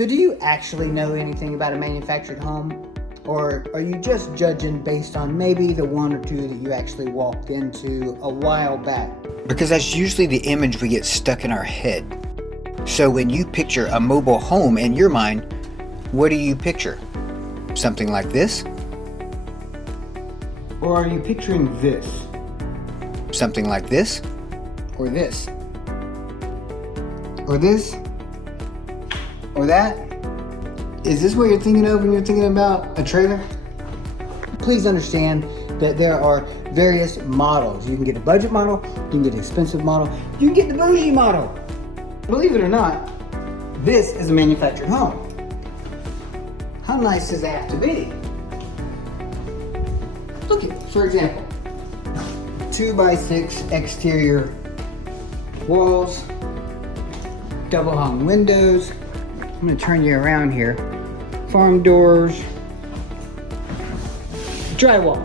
So do you actually know anything about a manufactured home? Or are you just judging based on maybe the one or two that you actually walked into a while back? Because that's usually the image we get stuck in our head. So when you picture a mobile home in your mind, what do you picture? Something like this? Or are you picturing this? Something like this? Or this? Or this? Or that? Is this what you're thinking of when you're thinking about a trailer? Please understand that there are various models. You can get a budget model, you can get an expensive model, you can get the bougie model. Believe it or not, this is a manufactured home. How nice does that have to be? Look at, for example, 2x6 exterior walls, double hung windows. I'm gonna turn you around here. Farm doors, drywall.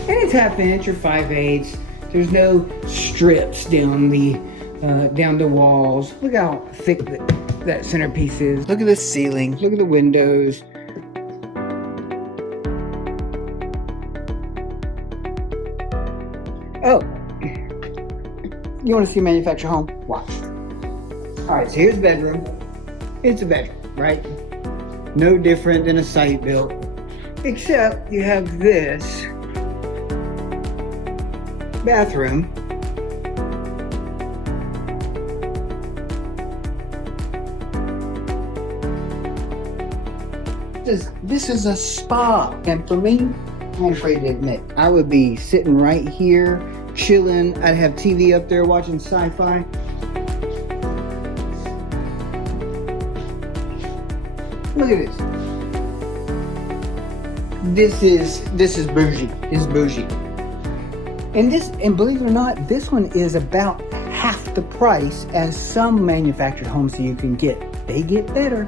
And it's 1/2 inch or 5/8. There's no strips down the walls. Look how thick that centerpiece is. Look at the ceiling. Look at the windows. Oh, you want to see a manufactured home? Watch. All right, so here's the bedroom. It's a bedroom, right? No different than a site built, except you have this bathroom. This is a spa, and for me, I'm afraid to admit, I would be sitting right here, chilling. I'd have TV up there watching sci-fi. Look at this. This is bougie. This is bougie. And believe it or not, this one is about half the price as some manufactured homes that you can get. They get better.